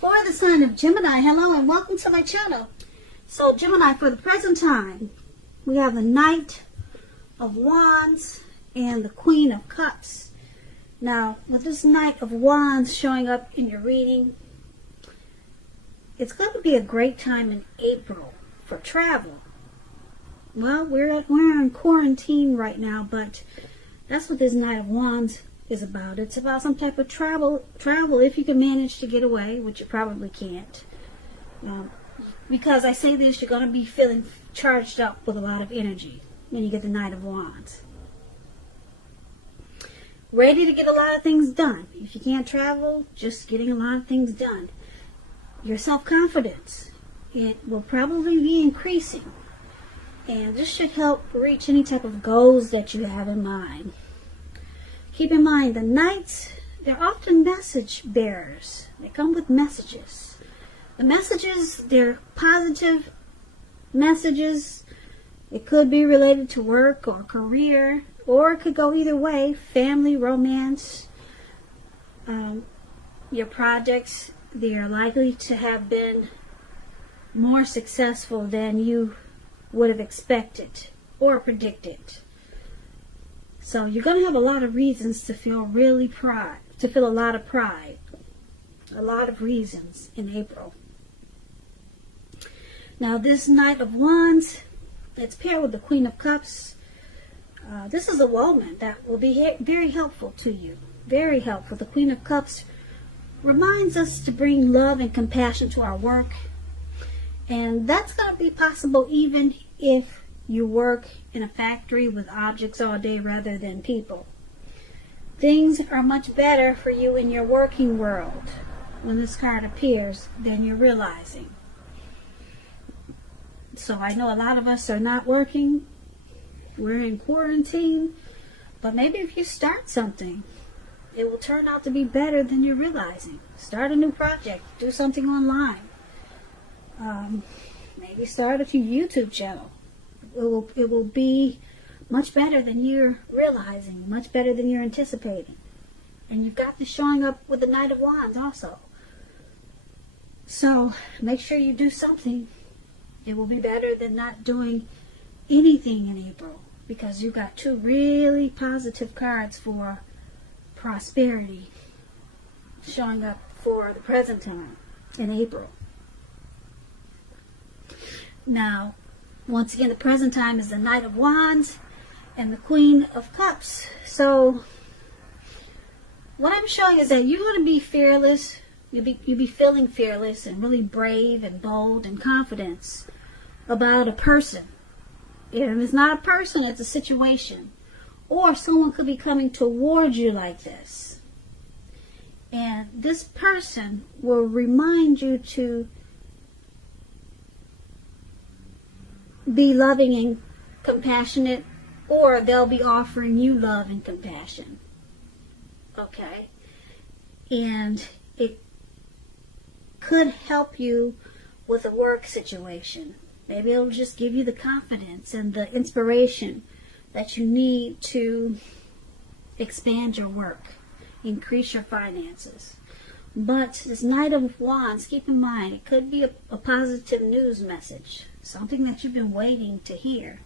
For the sign of Gemini, hello and welcome to my channel. So Gemini, for the present time, we have the Knight of Wands and the Queen of Cups. Now, with this Knight of Wands showing up in your reading, it's going to be a great time in April for travel. Well, we're in quarantine right now, but that's what this Knight of Wands is about. It's about some type of travel if you can manage to get away, which you probably can't. Because I say this, you're going to be feeling charged up with a lot of energy when you get the Knight of Wands. Ready to get a lot of things done. If you can't travel, just getting a lot of things done. Your self-confidence, it will probably be increasing. And this should help reach any type of goals that you have in mind. Keep in mind, the Knights, they're often message bearers. They come with messages. The messages, they're positive messages. It could be related to work or career, or it could go either way. Family, romance, your projects, they are likely to have been more successful than you would have expected or predicted. So you're going to have a lot of reasons to feel a lot of pride. A lot of reasons in April. Now this Knight of Wands, it's paired with the Queen of Cups. This is a woman that will be very helpful to you. Very helpful. The Queen of Cups reminds us to bring love and compassion to our work. And that's going to be possible even if you work in a factory with objects all day rather than people. Things are much better for you in your working world when this card appears than you're realizing. So I know a lot of us are not working. We're in quarantine. But maybe if you start something, it will turn out to be better than you're realizing. Start a new project. Do something online. Maybe start a YouTube channel. It will be much better than you're realizing, much better than you're anticipating. And you've got this showing up with the Knight of Wands also. So make sure you do something. It will be better than not doing anything in April, because you've got two really positive cards for prosperity showing up for the present time in April. Now, once again, the present time is the Knight of Wands and the Queen of Cups. So, what I'm showing is that you're going to be fearless. You'll be feeling fearless and really brave and bold and confident about a person. If it's not a person, it's a situation. Or someone could be coming towards you like this. And this person will remind you to be loving and compassionate, or they'll be offering you love and compassion. Okay? And it could help you with a work situation. Maybe it'll just give you the confidence and the inspiration that you need to expand your work, increase your finances. But this Knight of Wands, keep in mind, it could be a positive news message, something that you've been waiting to hear.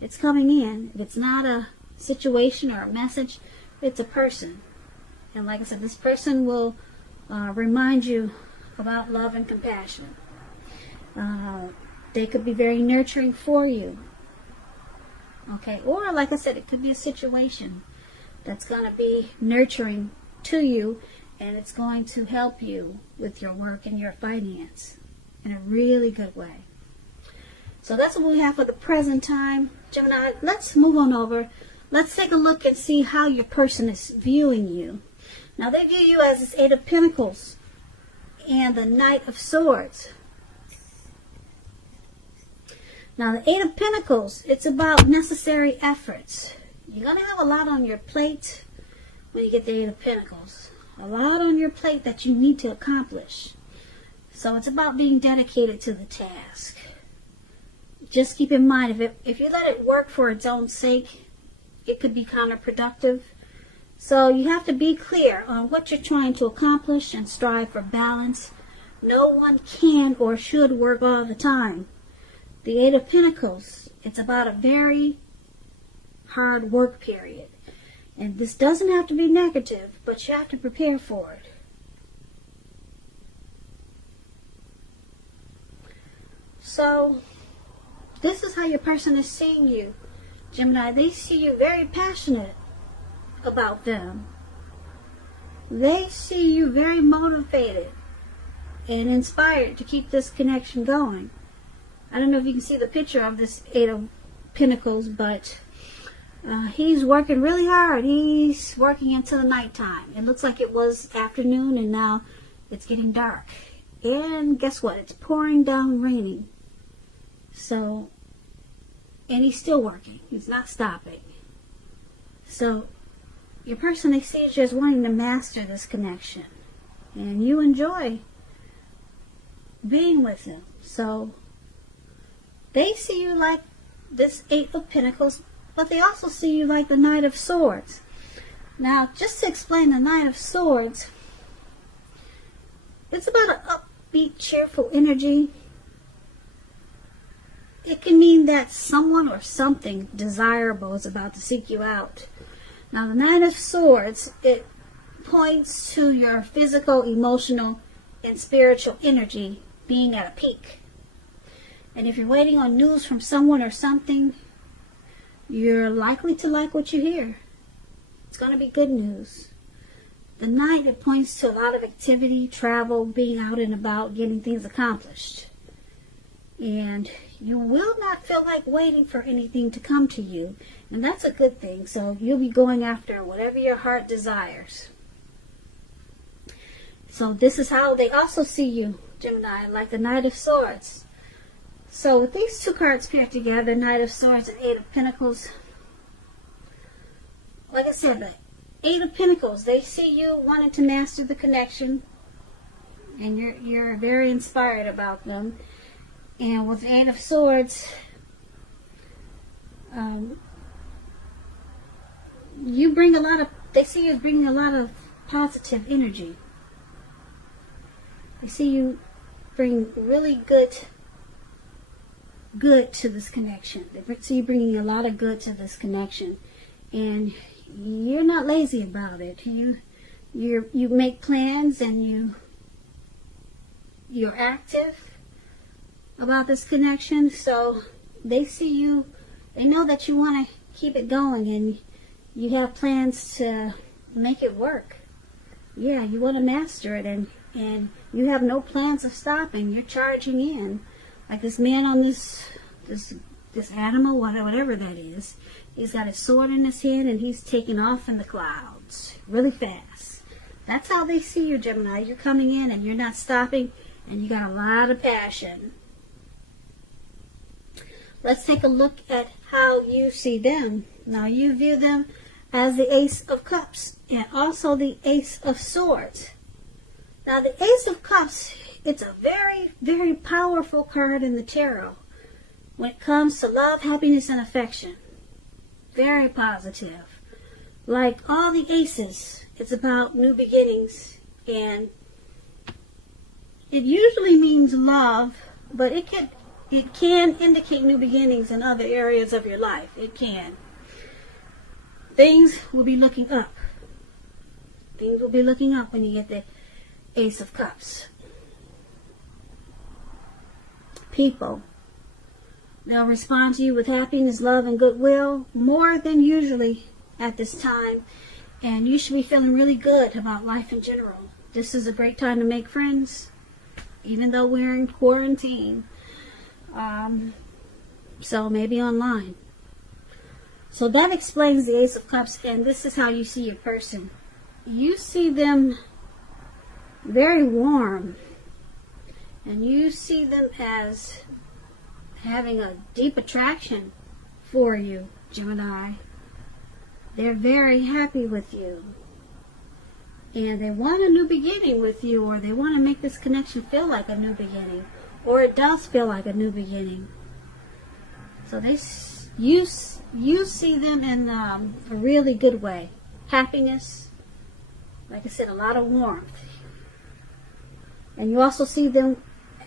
It's coming in. If it's not a situation or a message, it's a person. And like I said, this person will remind you about love and compassion. They could be very nurturing for you. Okay, or like I said, it could be a situation that's going to be nurturing to you, and it's going to help you with your work and your finance in a really good way. So that's what we have for the present time. Gemini, let's move on over. Let's take a look and see how your person is viewing you. Now, they view you as this Eight of Pentacles and the Knight of Swords. Now, the Eight of Pentacles, it's about necessary efforts. You're going to have a lot on your plate when you get the Eight of Pentacles. A lot on your plate that you need to accomplish. So it's about being dedicated to the task. Just keep in mind, if you let it work for its own sake, it could be counterproductive. So you have to be clear on what you're trying to accomplish and strive for balance No one can or should work all the time. The Eight of Pentacles, it's about a very hard work period. And this doesn't have to be negative, but you have to prepare for it. So, this is how your person is seeing you, Gemini. They see you very passionate about them. They see you very motivated and inspired to keep this connection going. I don't know if you can see the picture of this Eight of Pentacles, but he's working really hard. He's working into the nighttime. It looks like it was afternoon and now it's getting dark. And guess what? It's pouring down raining. So, and he's still working. He's not stopping. So, your person, they see you as wanting to master this connection. And you enjoy being with him. So, they see you like this Eight of Pentacles, but they also see you like the Knight of Swords. Now, just to explain the Knight of Swords, it's about an upbeat, cheerful energy. It can mean that someone or something desirable is about to seek you out. Now, the Knight of Swords, it points to your physical, emotional, and spiritual energy being at a peak. And if you're waiting on news from someone or something, you're likely to like what you hear. It's going to be good news. The Knight, it points to a lot of activity, travel, being out and about, getting things accomplished. And you will not feel like waiting for anything to come to you. And that's a good thing. So you'll be going after whatever your heart desires. So this is how they also see you, Gemini, like the Knight of Swords. So with these two cards paired together, Knight of Swords and Eight of Pentacles, like I said, the Eight of Pentacles, they see you wanting to master the connection. And you're very inspired about them. And with the Eight of Swords, you bring a lot of, they see you as bringing a lot of positive energy. They see you bring really good to this connection. They see you bringing a lot of good to this connection. And you're not lazy about it. You make plans and you're active about this connection. So they see you, they know that you want to keep it going and you have plans to make it work. Yeah, you want to master it and you have no plans of stopping. You're charging in. Like this man on this animal, whatever that is, he's got his sword in his hand and he's taking off in the clouds really fast. That's how they see you, Gemini. You're coming in and you're not stopping and you got a lot of passion. Let's take a look at how you see them. Now you view them as the Ace of Cups and also the Ace of Swords. Now the Ace of Cups, it's a very, very powerful card in the tarot when it comes to love, happiness, and affection. Very positive. Like all the aces, it's about new beginnings, and it usually means love, but it can indicate new beginnings in other areas of your life. It can. Things will be looking up. Things will be looking up when you get the Ace of Cups. People, they'll respond to you with happiness, love, and goodwill more than usually at this time. And you should be feeling really good about life in general. This is a great time to make friends, even though we're in quarantine. So maybe online. So that explains the Ace of Cups, and this is how you see your person. You see them very warm, and you see them as having a deep attraction for you, Gemini. They're very happy with you, and they want a new beginning with you, or they want to make this connection feel like a new beginning, or it does feel like a new beginning. So you see them in a really good way. Happiness, like I said, a lot of warmth. And you also see them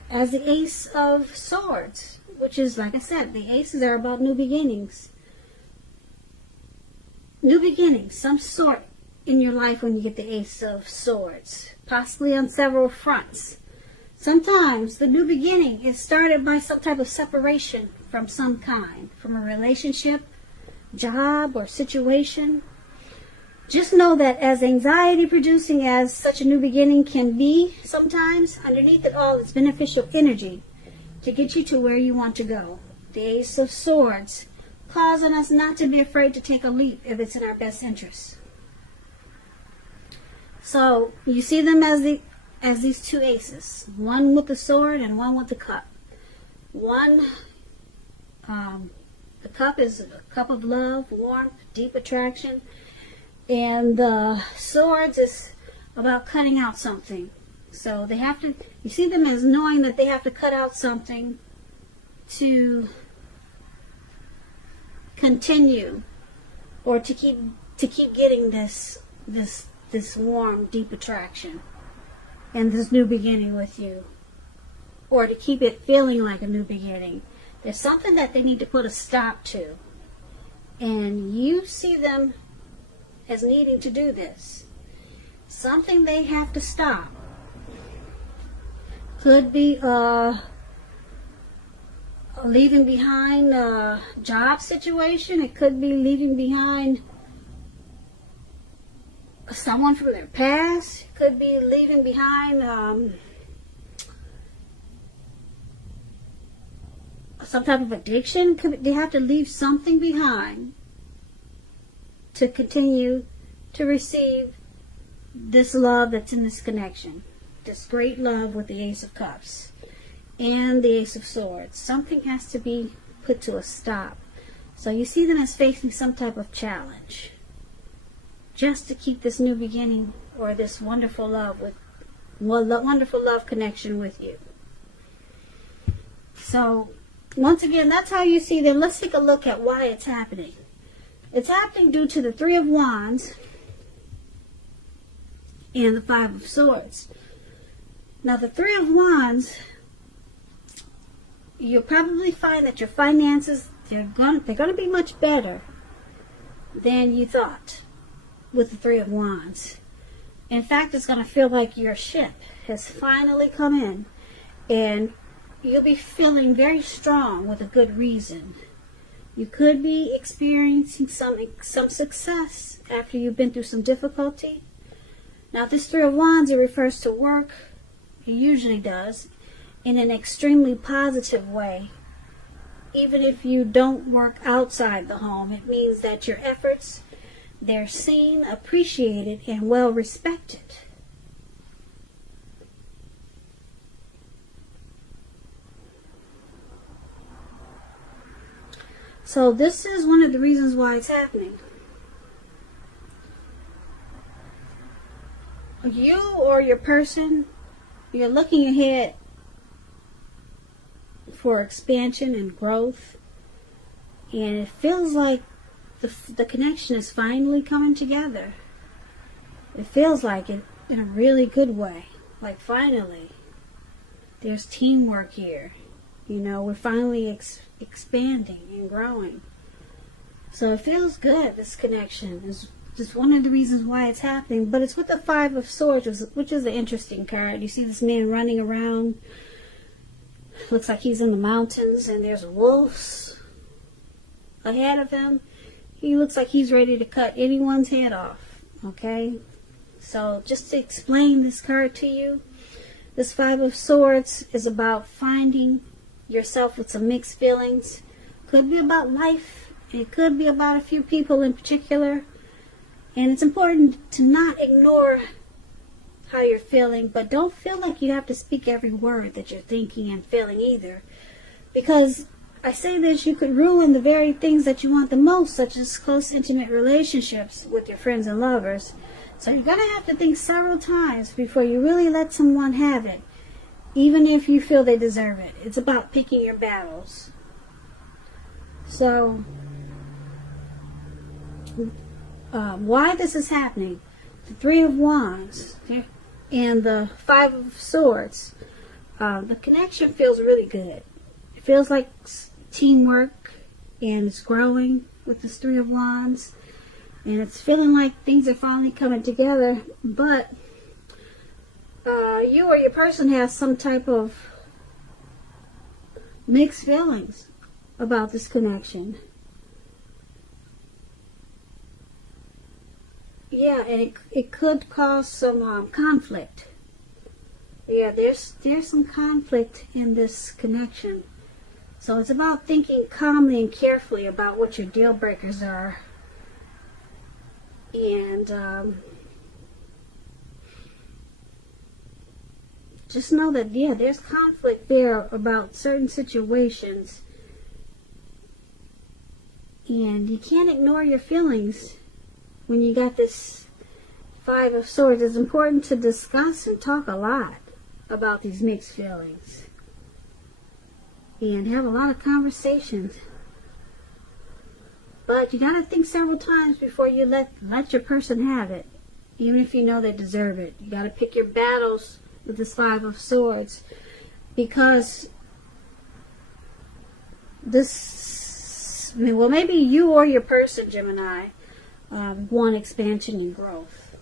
as the Ace of Swords, which is, like I said, the aces are about new beginnings. New beginnings, some sort in your life when you get the Ace of Swords, possibly on several fronts. Sometimes the new beginning is started by some type of separation from some kind, from a relationship, job, or situation. Just know that as anxiety producing as such a new beginning can be sometimes, underneath it all is beneficial energy to get you to where you want to go. The Ace of Swords, causing us not to be afraid to take a leap if it's in our best interest. So you see them as these two aces, one with the sword and one with the cup. One, the cup is a cup of love, warmth, deep attraction, and the swords is about cutting out something. So they have to, you see them as knowing that they have to cut out something to continue, or to keep getting this warm, deep attraction and this new beginning with you, or to keep it feeling like a new beginning. There's something that they need to put a stop to, and you see them as needing to do this. Something they have to stop. Could be leaving behind a job situation. It could be leaving behind someone from their past. It could be leaving behind some type of addiction. They have to leave something behind to continue to receive this love that's in this connection. This great love with the Ace of Cups and the Ace of Swords. Something has to be put to a stop. So you see them as facing some type of challenge, just to keep this new beginning, or this wonderful love connection with you. So once again, that's how you see them. Let's take a look at why it's happening. It's happening due to the Three of Wands and the Five of Swords. Now the Three of Wands, you'll probably find that your finances, they're going to be much better than you thought with the Three of Wands. In fact, it's going to feel like your ship has finally come in, and you'll be feeling very strong with a good reason. You could be experiencing some success after you've been through some difficulty. Now this Three of Wands, it refers to work. It usually does, in an extremely positive way. Even if you don't work outside the home, it means that your efforts, they're seen, appreciated, and well respected. So this is one of the reasons why it's happening. You or your person, you're looking ahead for expansion and growth, and it feels like the connection is finally coming together. It feels like it in a really good way. Like finally, there's teamwork here. You know, we're finally expanding and growing. So it feels good, this connection. Is just one of the reasons why it's happening. But it's with the Five of Swords, which is an interesting card. You see this man running around. Looks like he's in the mountains, and there's wolves ahead of him. He looks like he's ready to cut anyone's head off. Okay? So just to explain this card to you, this Five of Swords is about finding yourself with some mixed feelings. Could be about life. It could be about a few people in particular. And it's important to not ignore how you're feeling, but don't feel like you have to speak every word that you're thinking and feeling either. Because I say this, you could ruin the very things that you want the most, such as close, intimate relationships with your friends and lovers. So you're going to have to think several times before you really let someone have it, even if you feel they deserve it. It's about picking your battles. So why this is happening? The Three of Wands. and the Five of Swords, the connection feels really good. It feels like teamwork, and it's growing with this Three of Wands, and it's feeling like things are finally coming together. But you or your person has some type of mixed feelings about this connection. Yeah, and it could cause some conflict. Yeah, there's some conflict in this connection. So it's about thinking calmly and carefully about what your deal breakers are. And just know that, yeah, there's conflict there about certain situations. And you can't ignore your feelings when you got this Five of Swords. It's important to discuss and talk a lot about these mixed feelings. And have a lot of conversations. But you gotta think several times before you let your person have it. Even if you know they deserve it. You gotta pick your battles with this Five of Swords. Because well, maybe you or your person, Gemini, want expansion and growth.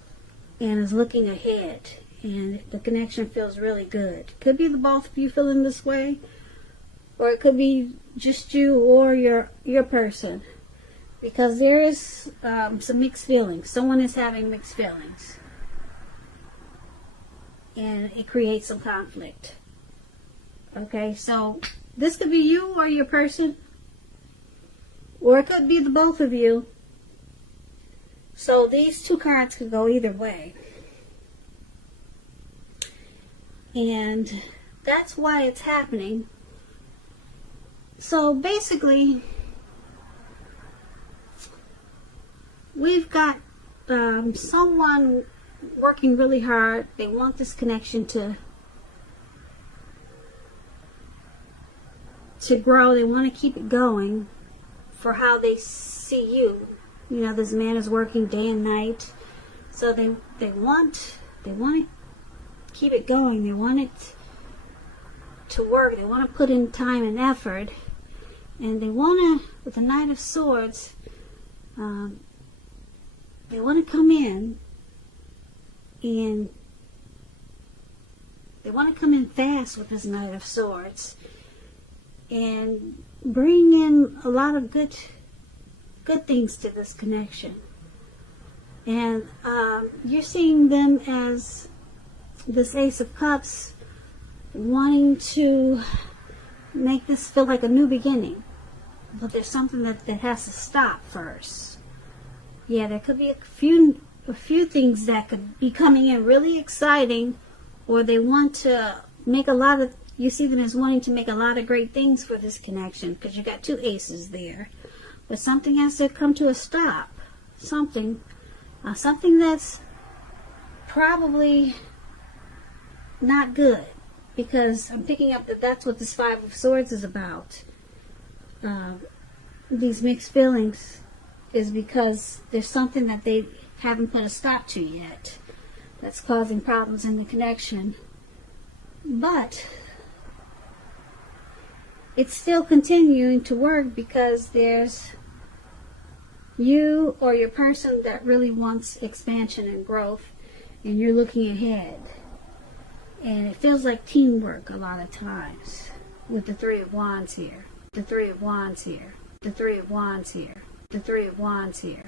And is looking ahead. And the connection feels really good. Could be the both of you feeling this way. Or it could be just you or your person. Because there is some mixed feelings. Someone is having mixed feelings. And it creates some conflict. Okay, so this could be you or your person. Or it could be the both of you. So these two cards could go either way. And that's why it's happening. So basically, we've got someone working really hard. They want this connection to grow. They want to keep it going for how they see you. You know, this man is working day and night. So they want to keep it going. They want it to work. They want to put in time and effort. And they want to, with the Knight of Swords, they want to come in and they want to come in fast with this Knight of Swords and bring in a lot of good things to this connection. And you're seeing them as this Ace of Cups, wanting to make this feel like a new beginning. But there's something that has to stop first. Yeah, there could be a few things that could be coming in really exciting, or they want to make a lot of, you see them as wanting to make a lot of great things for this connection, because you got two aces there. But something has to come to a stop. Something that's probably not good, because I'm picking up that that's what this Five of Swords is about. These mixed feelings is because there's something that they haven't put a stop to yet that's causing problems in the connection. But it's still continuing to work because there's you or your person that really wants expansion and growth, and you're looking ahead. And it feels like teamwork a lot of times with the Three of Wands here. The Three of Wands here. The Three of Wands here. The Three of Wands here.